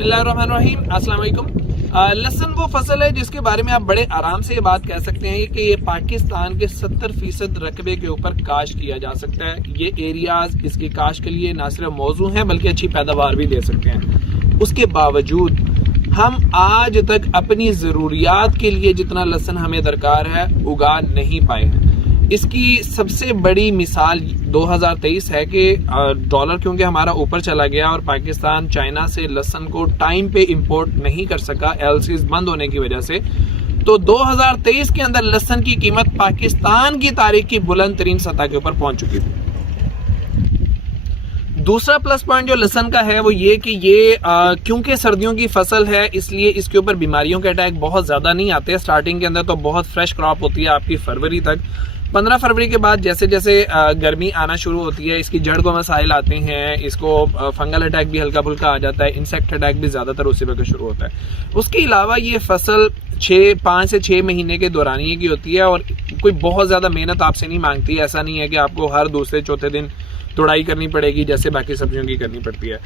बिस्मिल्लाहिर्रहमानिर्रहीम, अस्सलाम वालेकुम। लहसुन वो फसल है जिसके बारे में आप बड़े आराम से ये बात कह सकते हैं कि ये पाकिस्तान के 70% रकबे के ऊपर काश्त किया जा सकता है। ये एरियाज इसकी काश्त के लिए ना सिर्फ मौजू हैं बल्कि अच्छी पैदावार भी दे सकते हैं। उसके बावजूद हम आज तक अपनी ज़रूरियात के लिए जितना लहसुन हमें दरकार है उगा नहीं पाए हैं। इसकी सबसे बड़ी मिसाल 2023 है कि डॉलर क्योंकि हमारा ऊपर चला गया और पाकिस्तान चाइना से लहसुन को टाइम पे इंपोर्ट नहीं कर सका एलसीज बंद होने की वजह से, तो 2023 के अंदर लहसुन की कीमत पाकिस्तान की तारीख की बुलंद तरीन सतह के ऊपर पहुंच चुकी थी। दूसरा प्लस पॉइंट जो लहसुन का है वो ये कि ये क्योंकि सर्दियों की फसल है इसलिए इसके ऊपर बीमारियों के अटैक बहुत ज़्यादा नहीं आते। स्टार्टिंग के अंदर तो बहुत फ्रेश क्रॉप होती है आपकी फरवरी तक। 15 फरवरी के बाद जैसे जैसे गर्मी आना शुरू होती है इसकी जड़ को मसाइल आते हैं, इसको फंगल अटैक भी हल्का फुल्का आ जाता है, इंसेक्ट अटैक भी ज़्यादातर उसी वक्त शुरू होता है। उसके अलावा ये फसल 5 से 6 महीने के दौरानिए की होती है और कोई बहुत ज़्यादा मेहनत आपसे नहीं मांगती है। ऐसा नहीं है कि आपको हर दूसरे चौथे दिन तुड़ाई करनी पड़ेगी जैसे बाकी सब्जियों की करनी पड़ती है।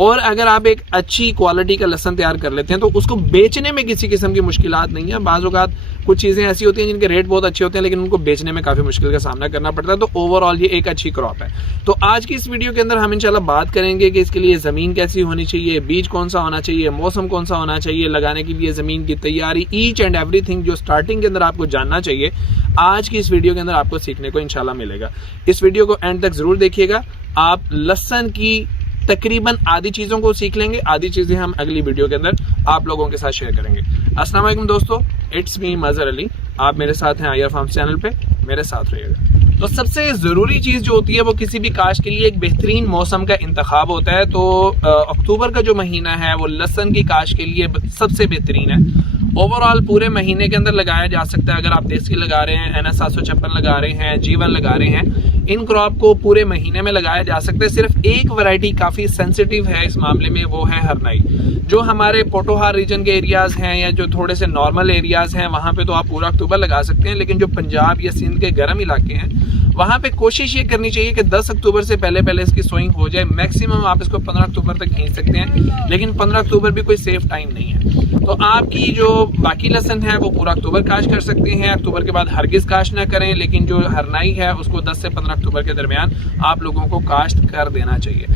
और अगर आप एक अच्छी क्वालिटी का लहसुन तैयार कर लेते हैं तो उसको बेचने में किसी किस्म की मुश्किलात नहीं है। बाज़ औक़ात कुछ चीज़ें ऐसी होती हैं जिनके रेट बहुत अच्छे होते हैं लेकिन उनको बेचने में काफ़ी मुश्किल का सामना करना पड़ता है। तो ओवरऑल ये एक अच्छी क्रॉप है। तो आज की इस वीडियो के अंदर हम इंशाल्लाह बात करेंगे कि इसके लिए ज़मीन कैसी होनी चाहिए, बीज कौन सा होना चाहिए, मौसम कौन सा होना चाहिए, लगाने के लिए ज़मीन की तैयारी, ईच एंड एवरीथिंग जो स्टार्टिंग के अंदर आपको जानना चाहिए आज की इस वीडियो के अंदर आपको सीखने को इंशाल्लाह मिलेगा। इस वीडियो को एंड तक ज़रूर देखिएगा। आप लहसुन की तकरीबन आधी चीज़ों को सीख लेंगे, आधी चीज़ें हम अगली वीडियो के अंदर आप लोगों के साथ शेयर करेंगे। अस्सलाम वालेकुम दोस्तों, इट्स मी मज़हर अली। आप मेरे साथ हैं आयर फार्म्स चैनल पे, मेरे साथ रहिएगा। तो सबसे ज़रूरी चीज़ जो होती है वो किसी भी काश्त के लिए एक बेहतरीन मौसम का इंतखाब होता है। तो अक्टूबर का जो महीना है वो लहसुन की काश्त के लिए सबसे बेहतरीन है। ओवरऑल पूरे महीने के अंदर लगाया जा सकता है। अगर आप देसी लगा रहे हैं, NS 756 लगा रहे हैं, जीवन लगा रहे हैं, इन क्रॉप को पूरे महीने में लगाया जा सकता है। सिर्फ एक वैरायटी काफ़ी सेंसिटिव है इस मामले में, वो है हरनाई। जो हमारे पोटोहार रीजन के एरियाज़ हैं या जो थोड़े से नॉर्मल एरियाज़ हैं वहाँ पे तो आप पूरा अक्टूबर लगा सकते हैं, लेकिन जो पंजाब या सिंध के गर्म इलाके हैं वहाँ पे कोशिश ये करनी चाहिए कि 10 अक्टूबर से पहले पहले इसकी सोइंग हो जाए। मैक्सिमम आप इसको 15 अक्टूबर तक खींच सकते हैं, लेकिन 15 अक्टूबर भी कोई सेफ टाइम नहीं है। तो आपकी जो बाकी लहसुन है वो पूरा अक्टूबर काश्त कर सकते हैं। अक्टूबर के बाद हरगिज़ काश्त ना करें, लेकिन जो हरनाई है उसको 10 से 15 अक्टूबर के दरमियान आप लोगों को काश्त कर देना चाहिए।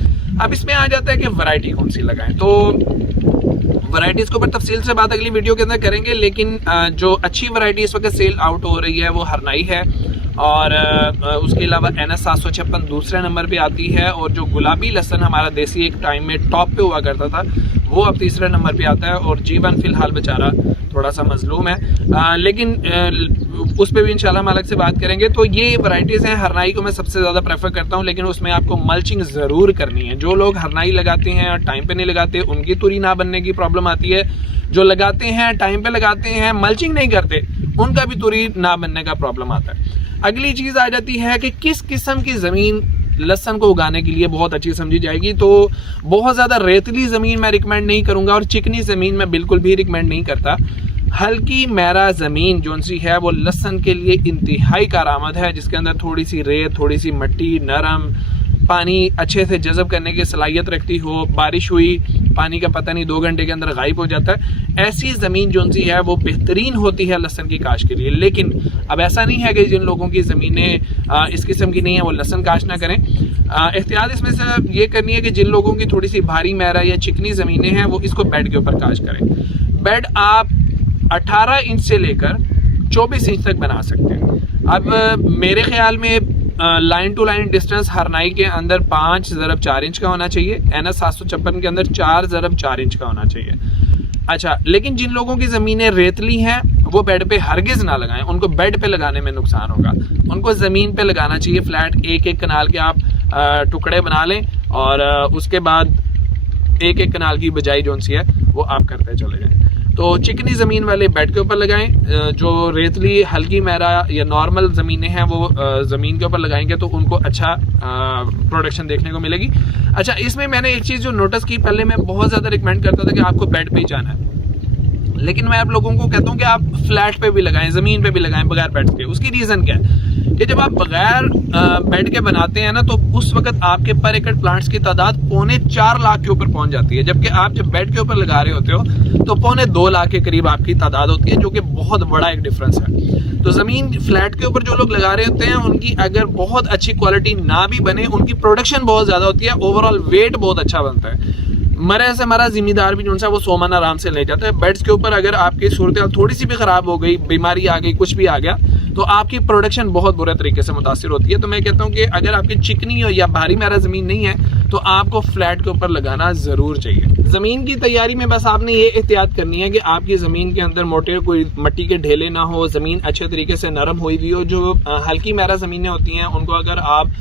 अब इसमें आ जाता है कि वैरायटी कौन सी लगाएं। तो वैरायटीज़ के ऊपर तफसील से बात अगली वीडियो के अंदर करेंगे, लेकिन जो अच्छी वैरायटी इस वक्त सेल आउट हो रही है वो हरनाई है और उसके अलावा NS 756 दूसरे नंबर पे आती है। और जो गुलाबी लहसुन हमारा देसी एक टाइम में टॉप पे हुआ करता था वो अब तीसरे नंबर पे आता है। और जीवन फिलहाल बेचारा थोड़ा सा मजलूम है, लेकिन उस पर भी इंशाल्लाह हम अलग से बात करेंगे। तो ये वैरायटीज़ हैं। हरनाई को मैं सबसे ज़्यादा प्रेफर करता हूँ, लेकिन उसमें आपको मल्चिंग ज़रूर करनी है। जो लोग हरनाई लगाते हैं और टाइम पे नहीं लगाते उनकी तुरी ना बनने की प्रॉब्लम आती है। जो लगाते हैं टाइम पे लगाते हैं मल्चिंग नहीं करते उनका भी तुरी ना बनने का प्रॉब्लम आता है। अगली चीज़ आ जाती है कि किस किस्म की ज़मीन लहसुन को उगाने के लिए बहुत अच्छी समझी जाएगी। तो बहुत ज़्यादा रेतली ज़मीन मैं रिकमेंड नहीं करूँगा और चिकनी ज़मीन मैं बिल्कुल भी रिकमेंड नहीं करता। हल्की मैरा ज़मीन जो सी है वो लहसुन के लिए इंतहाई कारआमद है, जिसके अंदर थोड़ी सी रेत, थोड़ी सी मिट्टी, नरम पानी अच्छे से जज़ब करने की सलाहियत रखती हो। बारिश हुई, पानी का पता नहीं 2 घंटे के अंदर गायब हो जाता है। ऐसी ज़मीन जो सी है वो बेहतरीन होती है लहसुन की काश्त के लिए। लेकिन अब ऐसा नहीं है कि जिन लोगों की ज़मीनें इस किस्म की नहीं है वो लहसुन काश्त ना करें। एहतियात इसमें से ये करनी है कि जिन लोगों की थोड़ी सी भारी मैरा या चिकनी ज़मीनें हैं वो इसको बेड के ऊपर काश्त करें। बेड आप 18 इंच से लेकर 24 इंच तक बना सकते हैं। अब मेरे ख्याल में लाइन टू लाइन डिस्टेंस हरनाई के अंदर 5/4 इंच का होना चाहिए, NS 756 के अंदर 4/4 इंच का होना चाहिए। अच्छा, लेकिन जिन लोगों की ज़मीनें रेतली हैं वो बेड पे हरगिज़ ना लगाएं, उनको बेड पे लगाने में नुकसान होगा। उनको ज़मीन पे लगाना चाहिए फ्लैट। एक कनाल के आप टुकड़े बना लें और उसके बाद एक कनाल की बजाई जो सी है वो आप करते चले जाएं। तो चिकनी ज़मीन वाले बेड के ऊपर लगाएं। जो रेतली हल्की मैरा या नॉर्मल ज़मीनें हैं वो ज़मीन के ऊपर लगाएंगे तो उनको अच्छा प्रोडक्शन देखने को मिलेगी। अच्छा, इसमें मैंने एक चीज़ जो नोटिस की, पहले मैं बहुत ज़्यादा रिकमेंड करता था कि आपको बेड पे ही जाना है, लेकिन मैं आप लोगों को कहता हूं कि आप फ्लैट पे भी लगाएं, जमीन पे भी लगाएं बगैर बेड के। उसकी रीजन क्या है कि जब आप बगैर बेड के बनाते हैं ना, तो उस वक्त आपके पर एकड़ प्लांट्स की तादाद 4.25 लाख के ऊपर पहुंच जाती है, जबकि आप जब बेड के ऊपर लगा रहे होते हो तो 2.25 लाख के करीब आपकी तादाद होती है, जो कि बहुत बड़ा एक डिफरेंस है। तो जमीन फ्लैट के ऊपर जो लोग लगा रहे होते हैं, उनकी अगर बहुत अच्छी क्वालिटी ना भी बने, उनकी प्रोडक्शन बहुत ज्यादा होती है, ओवरऑल वेट बहुत अच्छा बनता है। मरे से मरा जिम्मेदार भी जो सा वो सोमन आराम से ले जाता है। बेड्स के ऊपर अगर आपकी सूरत थोड़ी सी भी खराब हो गई, बीमारी आ गई, कुछ भी आ गया, तो आपकी प्रोडक्शन बहुत बुरे तरीके से मुतासिर होती है। तो मैं कहता हूं कि अगर आपकी चिकनी हो या भारी मैरा जमीन नहीं है, तो आपको फ्लैट के ऊपर लगाना जरूर चाहिए। जमीन की तैयारी में बस आपने ये एहतियात करनी है कि आपकी जमीन के अंदर मोटे कोई मिट्टी के ढेले ना हो, जमीन अच्छे तरीके से नरम हुई हुई हो। जो हल्की मैरा जमीनें होती हैं, उनको अगर आप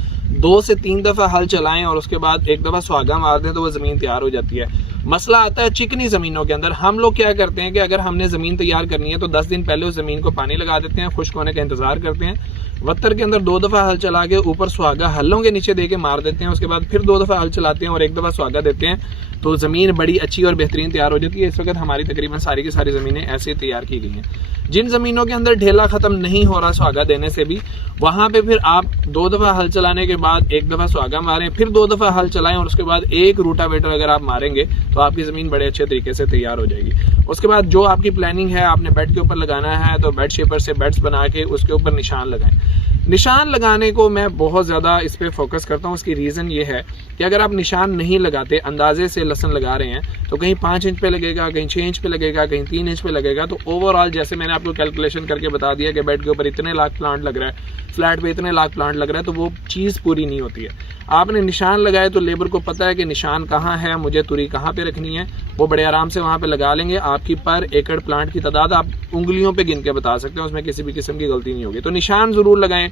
2 से 3 दफा हल चलाएं और उसके बाद एक दफा सुहागा मार दें, तो वो जमीन तैयार हो जाती है। मसला आता है चिकनी जमीनों के अंदर। हम लोग क्या करते हैं कि अगर हमने जमीन तैयार करनी है तो 10 दिन पहले उस जमीन को पानी लगा देते हैं, खुश्क होने का इंतजार करते हैं, वत्तर के अंदर 2 दफा हल चला के ऊपर सुहागा हलों के नीचे दे के मार देते हैं, उसके बाद फिर 2 दफा हल चलाते हैं और 1 दफा सुहागा देते हैं, तो जमीन बड़ी अच्छी और बेहतरीन तैयार हो जाती है। इस वक्त हमारी तकरीबन सारी की सारी जमीनें ऐसे तैयार की गई हैं। जिन जमीनों के अंदर ढेला खत्म नहीं हो रहा सुहागा देने से भी, वहां पे फिर आप 2 दफा हल चलाने के बाद 1 दफा सुहागा मारें, फिर 2 दफा हल चलाएं और उसके बाद 1 रूटावेटर अगर आप मारेंगे तो आपकी जमीन बड़े अच्छे तरीके से तैयार हो जाएगी। उसके बाद जो आपकी प्लानिंग है, आपने बेड के ऊपर लगाना है, तो बेड शेपर से बेड्स बना के उसके ऊपर निशान लगाएं। निशान लगाने को मैं बहुत ज़्यादा इस पर फोकस करता हूँ। इसकी रीज़न ये है कि अगर आप निशान नहीं लगाते, अंदाजे से लहसन लगा रहे हैं, तो कहीं 5 इंच पे लगेगा, कहीं 6 इंच पे लगेगा, कहीं 3 इंच पे लगेगा, तो ओवरऑल जैसे मैंने आपको कैलकुलेशन करके बता दिया कि बेड के ऊपर इतने लाख प्लांट लग रहा है, फ्लैट पे इतने लाख प्लांट लग रहा है, तो वो चीज़ पूरी नहीं होती है। आपने निशान लगाए तो लेबर को पता है कि निशान कहाँ है, मुझे तुरी कहाँ पे रखनी है, वो बड़े आराम से वहाँ पे लगा लेंगे। आपकी पर एकड़ प्लांट की तादाद आप उंगलियों पे गिन के बता सकते हैं, उसमें किसी भी किस्म की गलती नहीं होगी। तो निशान ज़रूर लगाएं।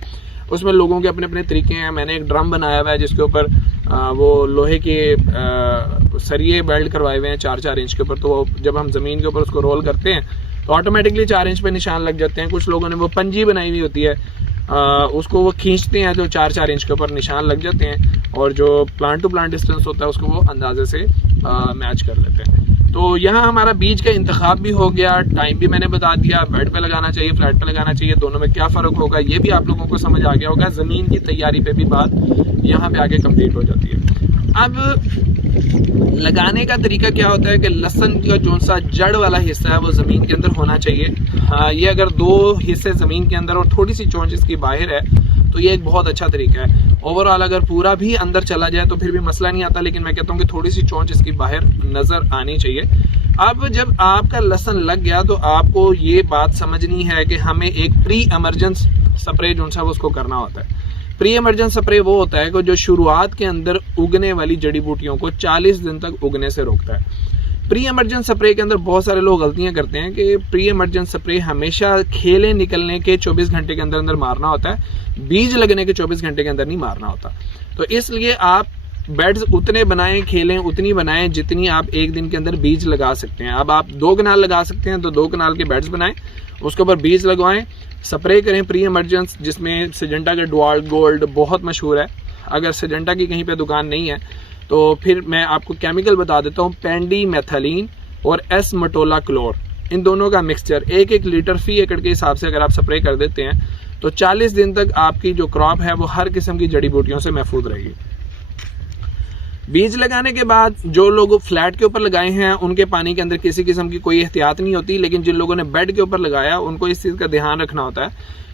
उसमें लोगों के अपने अपने तरीके हैं। मैंने एक ड्रम बनाया हुआ है जिसके ऊपर वो लोहे के सरिये वेल्ड करवाए हुए हैं 4-4 इंच के ऊपर, तो वो जब हम ज़मीन के ऊपर उसको रोल करते हैं तो ऑटोमेटिकली 4 इंच पे निशान लग जाते हैं। कुछ लोगों ने वो पंजी बनाई हुई होती है, उसको वो खींचते हैं तो 4-4 इंच के ऊपर निशान लग जाते हैं, और जो प्लांट टू प्लांट डिस्टेंस होता है उसको वो अंदाजे से मैच कर लेते हैं। तो यहाँ हमारा बीज का इंतखाब भी हो गया, टाइम भी मैंने बता दिया, बेड पे लगाना चाहिए, फ्लैट पे लगाना चाहिए, दोनों में क्या फ़र्क होगा ये भी आप लोगों को समझ आ गया होगा। ज़मीन की तैयारी पे भी बात यहाँ पे आगे कंप्लीट हो जाती है। अब लगाने का तरीका क्या होता है कि लहसन का जो सा जड़ वाला हिस्सा है वो ज़मीन के अंदर होना चाहिए। हाँ, ये अगर 2 हिस्से ज़मीन के अंदर और थोड़ी सी चोंच इसकी बाहर है तो ये एक बहुत अच्छा तरीका है। ओवरऑल अगर पूरा भी अंदर चला जाए तो फिर भी मसला नहीं आता, लेकिन मैं कहता हूँ कि थोड़ी सी चोंच इसकी बाहर नज़र आनी चाहिए। अब जब आपका लहसन लग गया तो आपको ये बात समझनी है कि हमें एक प्री एमरजेंस स्प्रे जो सा उसको करना होता है। प्री एमरजेंस स्प्रे वो होता है कि जो शुरुआत के अंदर उगने वाली जड़ी बूटियों को 40 दिन तक उगने से रोकता है। प्री एमरजेंस स्प्रे के अंदर बहुत सारे लोग गलतियां करते हैं कि प्री एमरजेंस स्प्रे हमेशा खेले निकलने के 24 घंटे के अंदर अंदर मारना होता है, बीज लगने के 24 घंटे के अंदर नहीं मारना होता। तो इसलिए आप बेड्स उतने बनाएं, खेलें उतनी बनाएं जितनी आप एक दिन के अंदर बीज लगा सकते हैं। अब आप 2 कनाल लगा सकते हैं तो 2 कनाल के बेड्स बनाएं, उसके ऊपर बीज लगवाएं, स्प्रे करें प्री एमरजेंस, जिसमें सिजेंटा का डुआल गोल्ड बहुत मशहूर है। अगर सिजेंटा की कहीं पे दुकान नहीं है तो फिर मैं आपको केमिकल बता देता हूँ, पेंडी मेथलीन और एस मटोला क्लोर, इन दोनों का मिक्सचर 1-1 लीटर फी एकड़ के हिसाब से अगर आप स्प्रे कर देते हैं तो 40 दिन तक आपकी जो क्रॉप है वो हर किस्म की जड़ी बूटियों से महफूज रहेगी। बीज लगाने के बाद जो लोग फ्लैट के ऊपर लगाए हैं उनके पानी के अंदर किसी किस्म की कोई एहतियात नहीं होती, लेकिन जिन लोगों ने बेड के ऊपर लगाया उनको इस चीज़ का ध्यान रखना होता है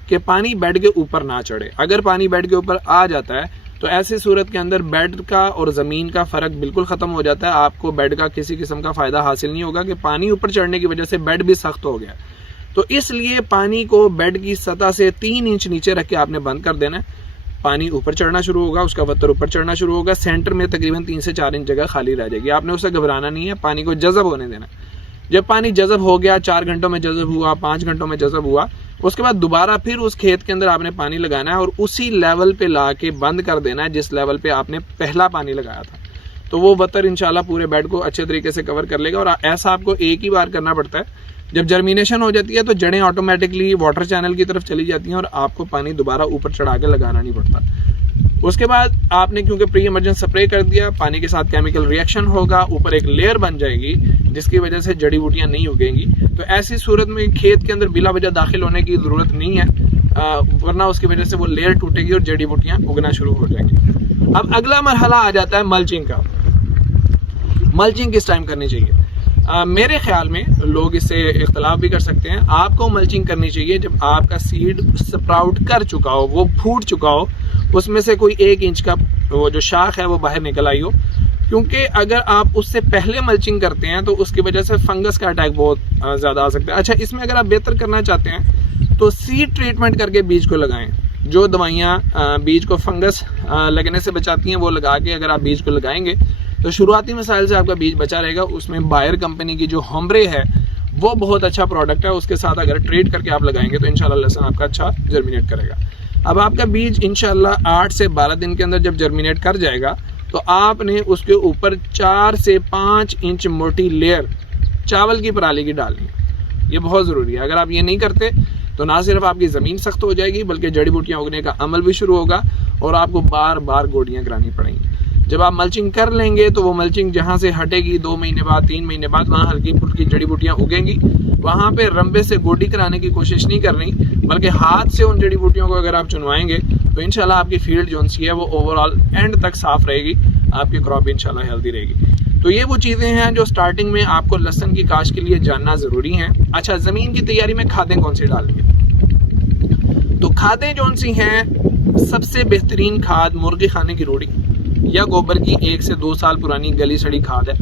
कि पानी बेड के ऊपर ना चढ़े। अगर पानी बेड के ऊपर आ जाता है तो ऐसी सूरत के अंदर बेड का और ज़मीन का फ़र्क बिल्कुल ख़त्म हो जाता है। आपको बेड का किसी किस्म का फ़ायदा हासिल नहीं होगा कि पानी ऊपर चढ़ने की वजह से बेड भी सख्त हो गया। तो इसलिए पानी को बेड की सतह से 3 इंच नीचे रख के आपने बंद कर देना है। पानी ऊपर चढ़ना शुरू होगा, उसका वत्तर ऊपर चढ़ना शुरू होगा, सेंटर में तकरीबन 3 से 4 इंच जगह खाली रह जाएगी। आपने उससे घबराना नहीं है, पानी को जज़ब होने देना। जब पानी जज़ब हो गया, 4 घंटों में जज़ब हुआ, 5 घंटों में जज़ब हुआ, उसके बाद दोबारा फिर उस खेत के अंदर आपने पानी लगाना है और उसी लेवल पे ला के बंद कर देना है जिस लेवल पे आपने पहला पानी लगाया था। तो वो वत्तर इंशाल्लाह पूरे बेड को अच्छे तरीके से कवर कर लेगा। और ऐसा आपको एक ही बार करना पड़ता है। जब जर्मिनेशन हो जाती है तो जड़ें ऑटोमेटिकली वाटर चैनल की तरफ चली जाती हैं और आपको पानी दोबारा ऊपर चढ़ा के लगाना नहीं पड़ता। उसके बाद आपने क्योंकि प्री इमर्जेंस स्प्रे कर दिया, पानी के साथ केमिकल रिएक्शन होगा, ऊपर एक लेयर बन जाएगी जिसकी वजह से जड़ी बूटियां नहीं उगेंगी। तो ऐसी सूरत में खेत के अंदर बिला वजह दाखिल होने की ज़रूरत नहीं है, वरना उसकी वजह से वो लेयर टूटेगी और जड़ी बूटियां उगना शुरू हो जाएंगी। अब अगला मरहला आ जाता है मल्चिंग का। मल्चिंग किस टाइम करनी चाहिए? मेरे ख्याल में लोग इससे इख्तलाफ भी कर सकते हैं। आपको मल्चिंग करनी चाहिए जब आपका सीड स्प्राउट कर चुका हो, वो फूट चुका हो, उसमें से कोई 1 इंच का वो जो शाख है वो बाहर निकल आई हो। क्योंकि अगर आप उससे पहले मल्चिंग करते हैं तो उसकी वजह से फंगस का अटैक बहुत ज़्यादा आ सकता है। अच्छा, इसमें अगर आप बेहतर करना चाहते हैं तो सीड ट्रीटमेंट करके बीज को लगाएं। जो दवाइयाँ बीज को फंगस लगने से बचाती हैं वो लगा के अगर आप बीज को लगाएंगे तो शुरुआती मसाइल से आपका बीज बचा रहेगा। उसमें बायर कंपनी की जो होमरे है वो बहुत अच्छा प्रोडक्ट है, उसके साथ अगर ट्रीट करके आप लगाएंगे तो इंशाल्लाह लहसुन आपका अच्छा जर्मिनेट करेगा। अब आपका बीज इंशाल्लाह 8 से 12 दिन के अंदर जब जर्मिनेट कर जाएगा तो आपने उसके ऊपर 4 से 5 इंच मोटी लेयर चावल की पराली की डालनी है। ये बहुत ज़रूरी है। अगर आप ये नहीं करते तो ना सिर्फ आपकी ज़मीन सख्त हो जाएगी बल्कि जड़ी बूटियाँ उगने का अमल भी शुरू होगा और आपको बार बार गोडियाँ करानी पड़ेंगी। जब आप मल्चिंग कर लेंगे तो वो मल्चिंग जहाँ से हटेगी 2 महीने बाद 3 महीने बाद वहाँ हल्की फुल्की जड़ी बूटियाँ उगेंगी। वहाँ पे रंबे से गोडी कराने की कोशिश नहीं करनी बल्कि हाथ से उन जड़ी बूटियों को अगर आप चुनवाएंगे तो इंशाल्लाह आपकी फील्ड जो सी है वो ओवरऑल एंड तक साफ रहेगी, आपकी क्रॉप इंशाल्लाह हेल्दी रहेगी। तो ये वो चीज़ें हैं जो स्टार्टिंग में आपको लहसुन की काश्त के लिए जानना ज़रूरी है। अच्छा, ज़मीन की तैयारी में खादें कौन सी डालेंगे? तो खादें जो सी हैं, सबसे बेहतरीन खाद मुर्गी खाने की रोटी या गोबर की 1 से 2 साल पुरानी गली सड़ी खाद है।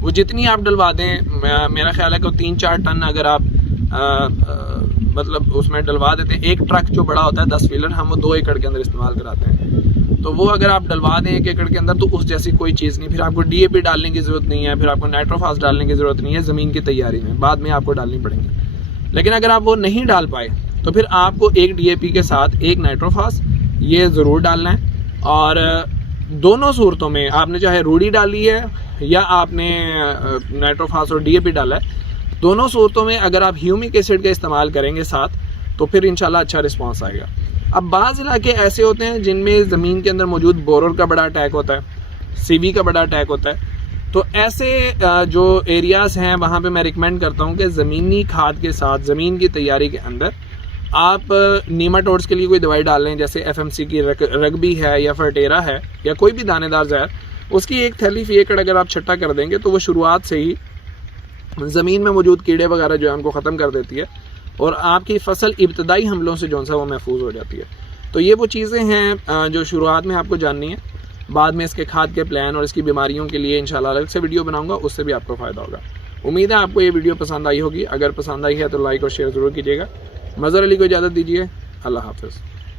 वो जितनी आप डलवा दें, मेरा ख्याल है कि 3-4 टन अगर आप मतलब उसमें डलवा देते हैं। एक ट्रक जो बड़ा होता है 10 व्हीलर, हम वो 2 एकड़ के अंदर इस्तेमाल कराते हैं। तो वो अगर आप डलवा दें 1 एकड़ के अंदर तो उस जैसी कोई चीज़ नहीं। फिर आपको DAP डालने की ज़रूरत नहीं है, फिर आपको नाइट्रोफास डालने की ज़रूरत नहीं है। ज़मीन की तैयारी में बाद में आपको डालनी पड़ेंगी। लेकिन अगर आप वो नहीं डाल पाए तो फिर आपको 1 DAP के साथ 1 नाइट्रोफास ये ज़रूर डालना है। और दोनों सूरतों में आपने चाहे रूढ़ी डाली है या आपने नाइट्रोफास और DAP डाला है, दोनों सूरतों में अगर आप ह्यूमिक एसिड का इस्तेमाल करेंगे साथ तो फिर इंशाल्लाह अच्छा रिस्पांस आएगा। अब बाज़ इलाके ऐसे होते हैं जिनमें ज़मीन के अंदर मौजूद बोरर का बड़ा अटैक होता है, CB का बड़ा अटैक होता है। तो ऐसे जो एरियाज़ हैं वहाँ पे मैं रिकमेंड करता हूँ कि ज़मीनी खाद के साथ ज़मीन की तैयारी के अंदर आप नीमाटोड्स के लिए कोई दवाई डाल लें, जैसे FMC की रग्बी है या फर्टेरा है या कोई भी दानेदार जहर, उसकी 1 थैली फी एकड़ अगर आप छट्टा कर देंगे तो वो शुरुआत से ही ज़मीन में मौजूद कीड़े वगैरह जो है उनको ख़त्म कर देती है और आपकी फसल इब्तदाई हमलों से जो सा वो महफूज हो जाती है। तो ये वो चीज़ें हैं जो शुरुआत में आपको जाननी है। बाद में इसके खाद के प्लान और इसकी बीमारियों के लिए इंशाल्लाह अलग से वीडियो बनाऊंगा, उससे भी आपको फ़ायदा होगा। उम्मीद है आपको ये वीडियो पसंद आई होगी। अगर पसंद आई है तो लाइक और शेयर ज़रूर कीजिएगा। मज़हर अली को इजाज़त दीजिए। अल्लाह हाफ़िज़।